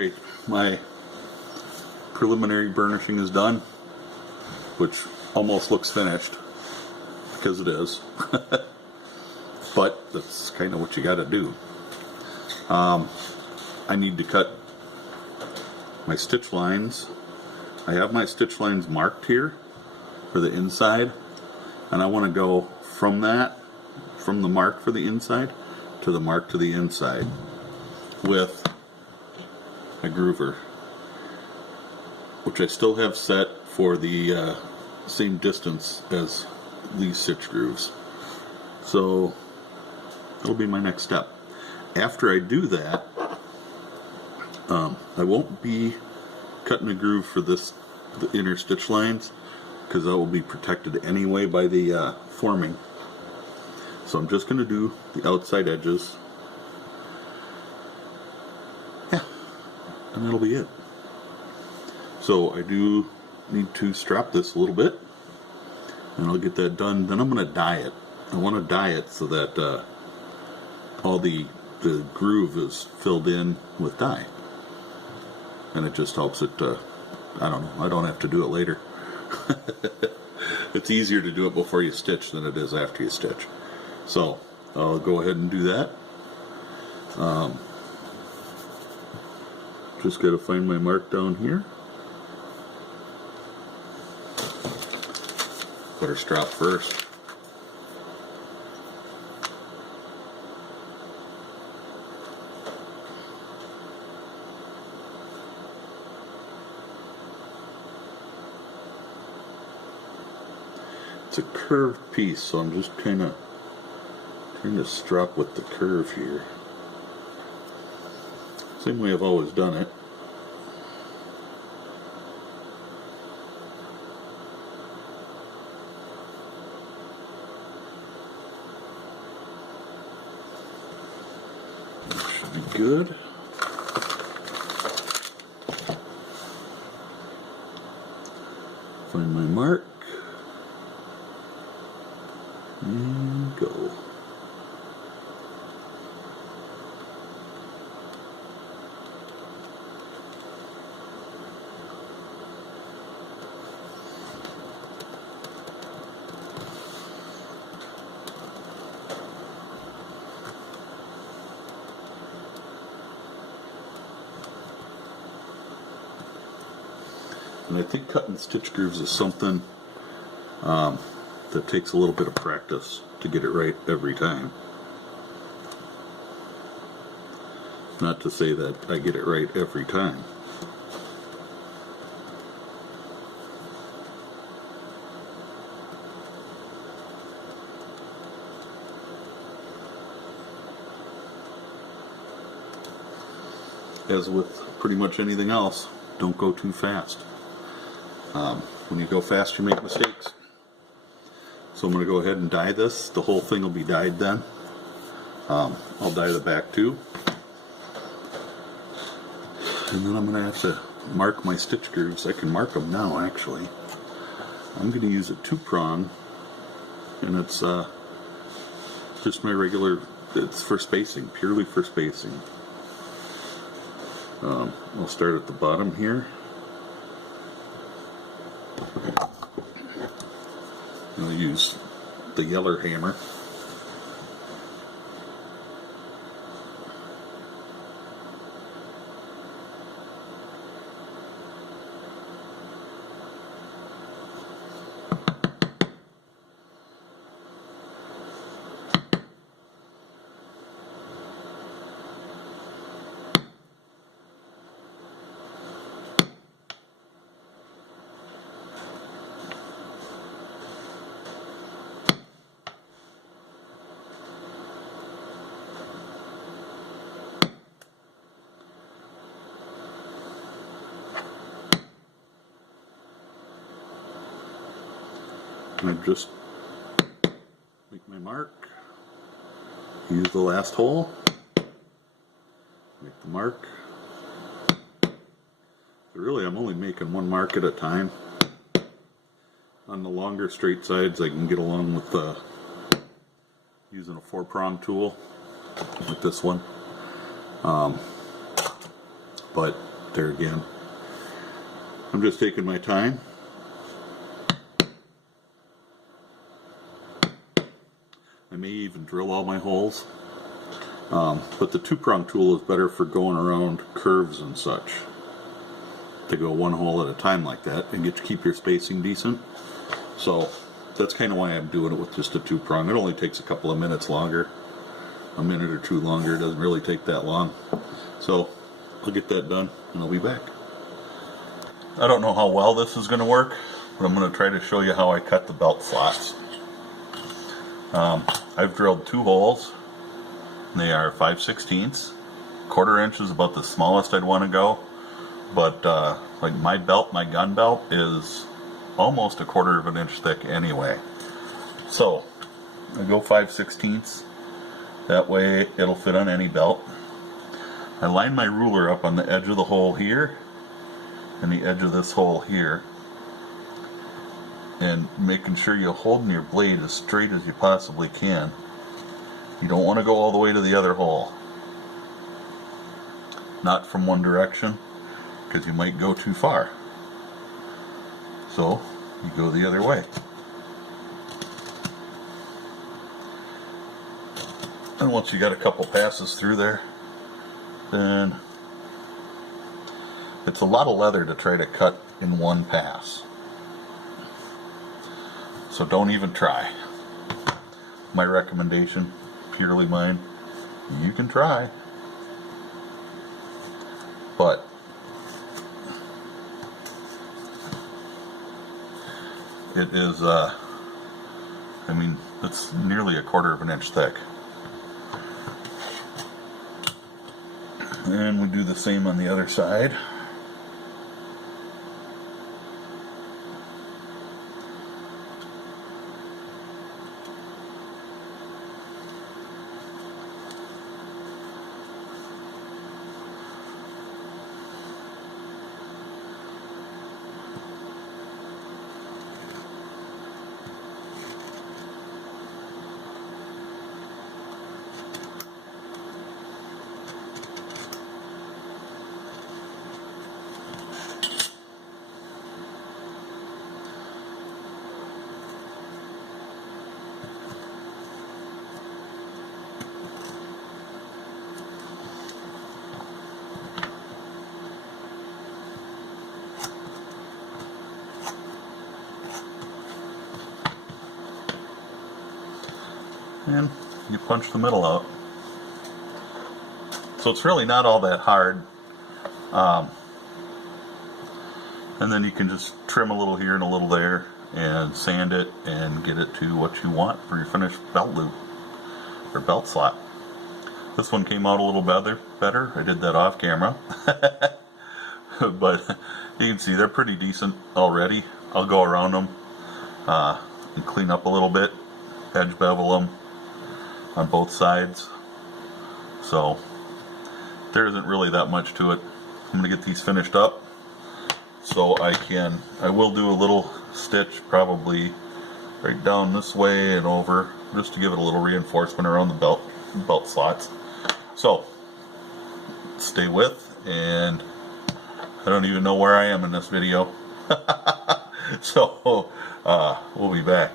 Alright, my preliminary burnishing is done, which almost looks finished, because it is. But that's kind of what you gotta do. I need to cut my stitch lines. I have my stitch lines marked here for the inside, and I want to go from that, from the mark for the inside to the mark to the inside with a groover, which I still have set for the same distance as these stitch grooves. So that'll be my next step. After I do that, I won't be cutting a groove for the inner stitch lines, because that will be protected anyway by the forming. So I'm just going to do the outside edges. Yeah, and that'll be it. So I do need to strap this a little bit, and I'll get that done. Then I'm going to dye it. I want to dye it so that all the groove is filled in with dye, and it just helps it. I don't know. I don't have to do it later. It's easier to do it before you stitch than it is after you stitch. So I'll go ahead and do that. Just got to find my mark down here. Better strap first. It's a curved piece, so I'm just kind of trying to strap with the curve here. Same way I've always done it. That should be good. Find my mark. And go. And I think cutting stitch grooves is something that takes a little bit of practice to get it right every time. Not to say that I get it right every time. As with pretty much anything else, don't go too fast. When you go fast, you make mistakes. So I'm going to go ahead and dye this. The whole thing will be dyed then. I'll dye the back too. And then I'm going to have to mark my stitch grooves. I can mark them now, actually. I'm going to use a 2-prong, and it's just my regular, it's for spacing, purely for spacing. I'll start at the bottom here. I'll use the yeller hammer. And I just make my mark, use the last hole, make the mark. So really I'm only making one mark at a time. On the longer straight sides I can get along with using a 4-prong tool like this one. But there again. I'm just taking my time. I may even drill all my holes. But the 2-prong tool is better for going around curves and such. To go one hole at a time like that and get to keep your spacing decent. So that's kind of why I'm doing it with just a 2-prong. It only takes a couple of minutes longer. A minute or two longer. It doesn't really take that long. So I'll get that done and I'll be back. I don't know how well this is going to work, but I'm going to try to show you how I cut the belt slots. I've drilled 2 holes. They are 5/16. 1/4 inch is about the smallest I'd want to go, but like my gun belt is almost 1/4 inch thick anyway. So I go 5/16. That way it'll fit on any belt. I line my ruler up on the edge of the hole here and the edge of this hole here, and making sure you're holding your blade as straight as you possibly can. You don't want to go all the way to the other hole. Not from one direction, because you might go too far. So you go the other way. And once you got a couple passes through there, then it's a lot of leather to try to cut in one pass. So don't even try. My recommendation, purely mine, you can try, but it is I mean, it's nearly 1/4 inch thick. And we do the same on the other side. And you punch the middle out. So it's really not all that hard. And then you can just trim a little here and a little there and sand it and get it to what you want for your finished belt loop or belt slot. This one came out a little better. I did that off camera. But you can see they're pretty decent already. I'll go around them and clean up a little bit, edge bevel them on both sides. So there isn't really that much to it. I'm going to get these finished up so I will do a little stitch probably right down this way and over, just to give it a little reinforcement around the belt slots. So stay with, and I don't even know where I am in this video. So we'll be back.